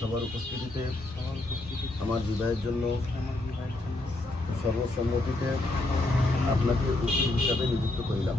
সবার উপস্থিতিতে আমার বিবাহের জন্য আমার বিবাহের জন্য সর্বসম্মতিতে আপনাকে উকিল হিসাবে নিযুক্ত করিলাম।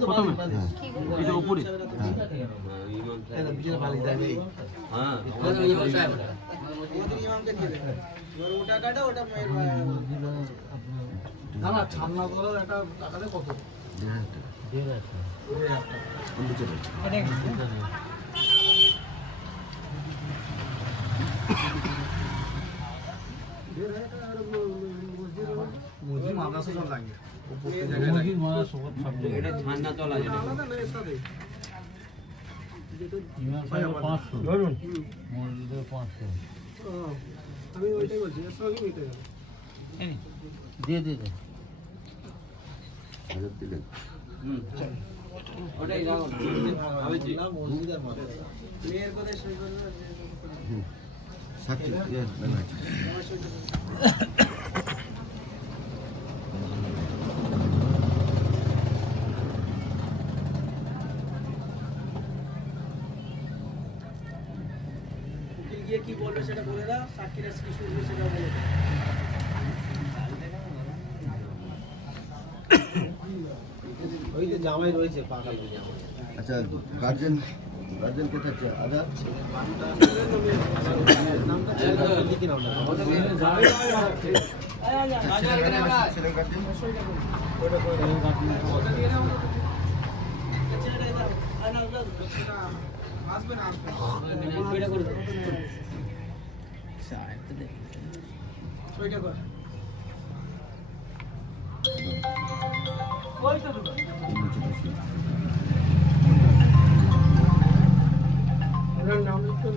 প্রথমে এটা উপরে হ্যাঁ না না ছান্না করার একটা টাকাতে কত দেড় হাজার মুজি মাদ্রাসা সব লাগে। উপরে জায়গায় লাগে। আলাদা না এর সাথে ধরুন। আমি ওইটাই বলছি এর সঙ্গে মিটে যাবে দিয়ে দিয়ে দে হাজার দিলেন। হুম। সাক্ষী। না, না, উকিল গিয়ে কি বলবে সেটা বলে দাও সাক্ষীরা কি শুনবে সেটা বলে দাও। ওই যে জামাই রয়েছে পাকা জামাই আচ্ছা গার্জেন গার্জেন কোথায় আছে? আধার ছেলে গার্জেন ওইটা কর নিচে বসে। ওনার নাম লিখতে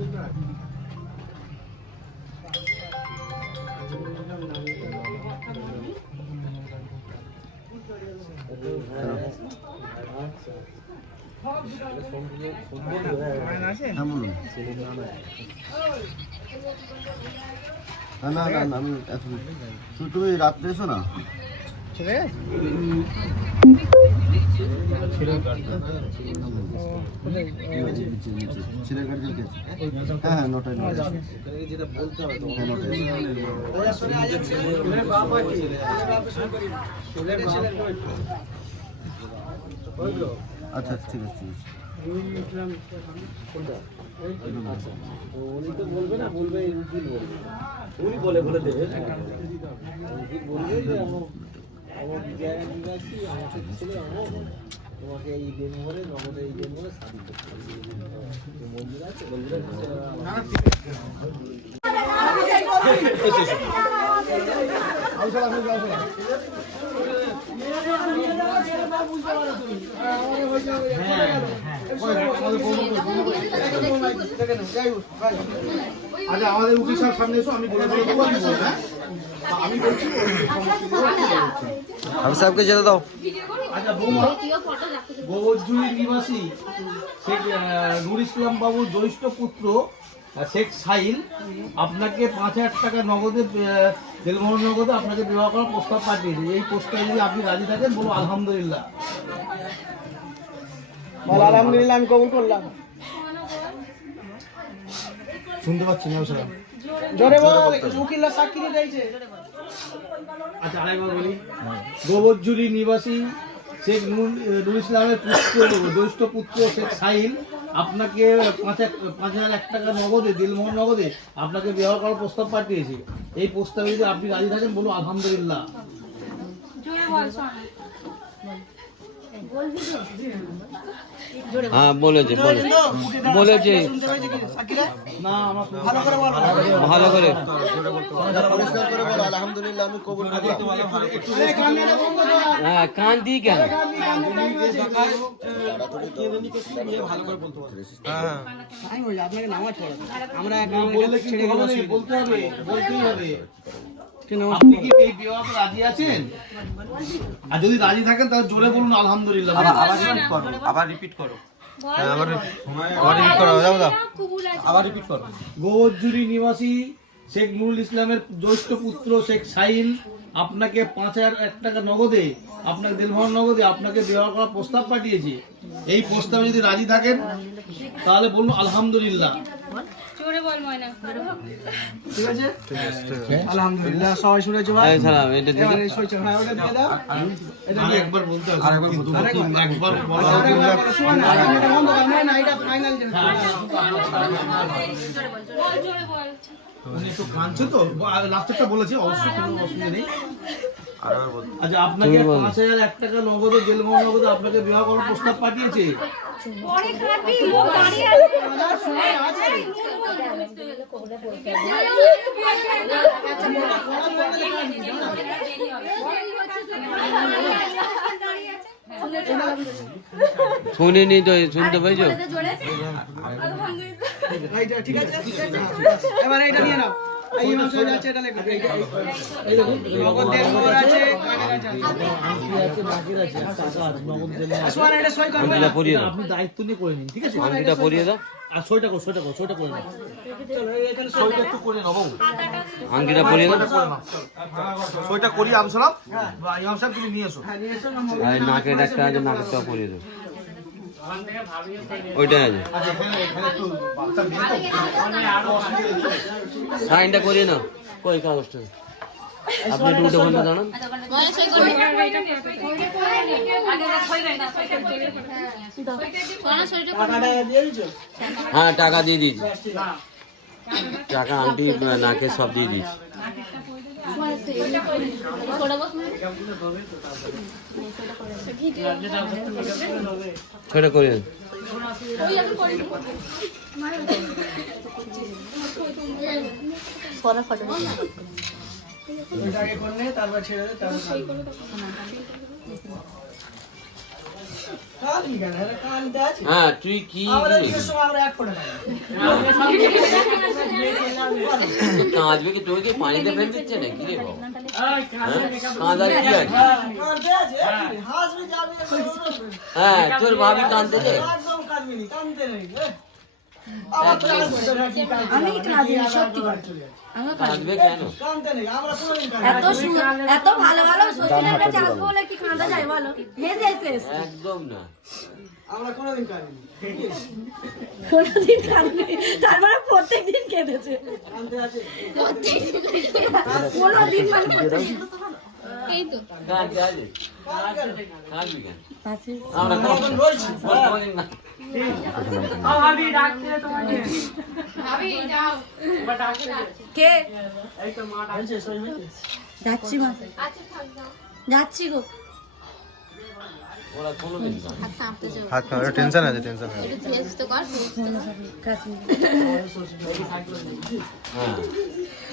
না না না আমি এখন তুমি রাত্রে এসো না ঠিক আছে? হ্যাঁ হ্যাঁ নটায়। আচ্ছা আচ্ছা, ঠিক আছে ঠিক আছে। উনি তো বলবে না বলবে উকিল বলবে। উনি বলে বলে দেবে। উকিল বলবে যে আমার আমার জায়গা নিয়ে আসছি আমাকে ছেলে আমার তোমাকে এই দিন ভরে নগদে এই দিন ভরে শাদি করতে হবে। মন্দির আছে মন্দিরের আচ্ছা আমাদের উকিল সাহেব সামনে এসো আমি বলে বলে দেবো। আমি বলব, হ্যাঁ? আমি বলছি আমি সাহেবকে যেতে দাও। আচ্ছা বৌমা। গোবরজুড়ি নিবাসী শেখ নুর ইসলাম বাবুর জ্যৈষ্ঠ পুত্র শেখ সাইল আপনাকে পাঁচ হাজার টাকা নগদে তেলমোহর নগদে আপনাকে বিবাহ করার প্রস্তাব পাঠিয়েছে এই প্রস্তাবে যদি আপনি রাজি থাকেন বলুন আলহামদুলিল্লাহ। আলহামদুলিল্লাহ আমি কবুল করলাম। শুনতে পাচ্ছি না স্যার জোরে বল সাক্ষী আচ্ছা আরেকবার বলি। গোবরজুরি নিবাসী শেখ নুর ইসলামের পুত্র জ্যৈষ্ঠ পুত্র শেখ সাহিল আপনাকে পাঁচ এক পাঁচ হাজার এক টাকা নগদে দিলমোহন নগদে আপনাকে বিবাহ করার প্রস্তাব পাঠিয়েছে। এই প্রস্তাবে যদি আপনি রাজি থাকেন বলুন আলহামদুলিল্লাহ। হ্যাঁ বলেছে ভালো করে আলহামদুলিল্লাহ আমি কবুল কর হ্যাঁ। কান? আপনি কি এই বিবাহতে রাজি আছেন? আর যদি রাজি থাকেন তাহলে জোরে বলুন আলহামদুলিল্লাহ। আবার রিপিট করো গোবরজুরি নিবাসী শেখ নুরুল ইসলামের জ্যৈষ্ঠ পুত্র শেখ সাইল আপনাকে পাঁচ হাজার এক টাকা নগদে আপনাকে দেলভর নগদে আপনাকে বিবাহ করার প্রস্তাব পাঠিয়েছে। এই প্রস্তাবে যদি রাজি থাকেন তাহলে বলুন আলহামদুলিল্লাহ। জোরে বল ময়না। ঠিক আছে? আলহামদুলিল্লাহ সবাই শুনেছো ভাই? এটা দিকে এবার এই সইছে হ্যাঁ ওটা দিয়ে দাও। এটা একবার বলতে হবে একবার বলা আরেকবার বলো, শোনো না, এটা বন্ধ কর, না, না, এটা final যে- বল জোরে বল। উনি একটু কাঁদছে তো? লাস্টেরটা বলেছি অবশ্যই কোনো অসুবিধা নেই। আচ্ছা আপনাকে পাঁচ হাজার এক টাকা নগদে জেলমোহর নগদে আপনাকে বিবাহ করার প্রস্তাব পাঠিয়েছে। পরে শুনিনি তো শুনতে পেয়েছ ঠিক আছে? এবার এইটা নিয়ে নাও। এই মাসে আছে এটা লেখো। এই- এই- এই দেখুন, নগদ দেড় আছে, কানের কাছে আছে। আসমান, এটা সই করবে না? পরিয়ে দাও। আপনি দায়িত্ব নিয়ে করে নিন ঠিক আছে? আংটিটা পরিয়ে দাও। আর সইটা কর সইটা কর সইটা করে নাও। চলো, এখানে সইটা একটু করে নাও বাবু। আংটিটা পরিয়ে দাও। সইটা করি আমসালাম ইমাম সাহেব তুমি নিয়ে এসো। হ্যাঁ, নিয়ে এসো না, আর এই নাকের একটা আছে নাকেরটা পরিয়ে দাও। ওইটাই সাইনটা করিয়ে নাও। কই কাগজটা? আপনি একটু উঠে দিছো? হ্যাঁ টাকা দিয়ে দিয়েছি। টাকা আংটি নাকে সব দিয়ে দিয়েছি। সেটা করে নে, তারপর ছেড়ে তারপর হ্যাঁ তুই কি। কাঁদবে কি? তোকে কি পানিতে ফেলে দিচ্ছে না কি রে হ্যাঁ? কাঁদার কি আছে? যাবি, হ্যাঁ তোর ভাবি কাঁদতে আমি কাঁদি সত্যি। কাঁদবে কোনোদিন এত এত ভালো ভালো শ্বশুরের কাছে আসব বলে কি কাঁদা যায় বলো? হেসে হেসে একদম না। আমরা কোনোদিন কাঁদিনি। কোনোদিন কাঁদনি। তারপরে প্রত্যেক দিন কেঁদেছে। কোনোদিন মানে প্রত্যেকদিন। কাঁদতে আছে কাঁদবি। কেন? আমরা এখন রয়েছি। কোনোদিন না কে হয়েছে, সই হয়েছে? যাচ্ছি মা যাচ্ছি গো ওরা কোনোদিন না কাশ্মীর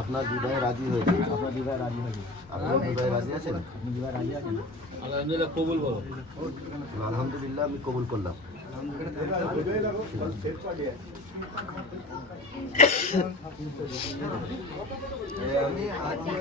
আপনার বিবাহে রাজি হয়েছে? আপনার বিবাহে রাজি হয়েছে? আপনার বিবাহে রাজি আছে আপনি বিবাহে রাজি আছেন? আলহামদুলিল্লাহ কবুল বলো আলহামদুলিল্লাহ আমি কবুল করলাম। আমি আজকে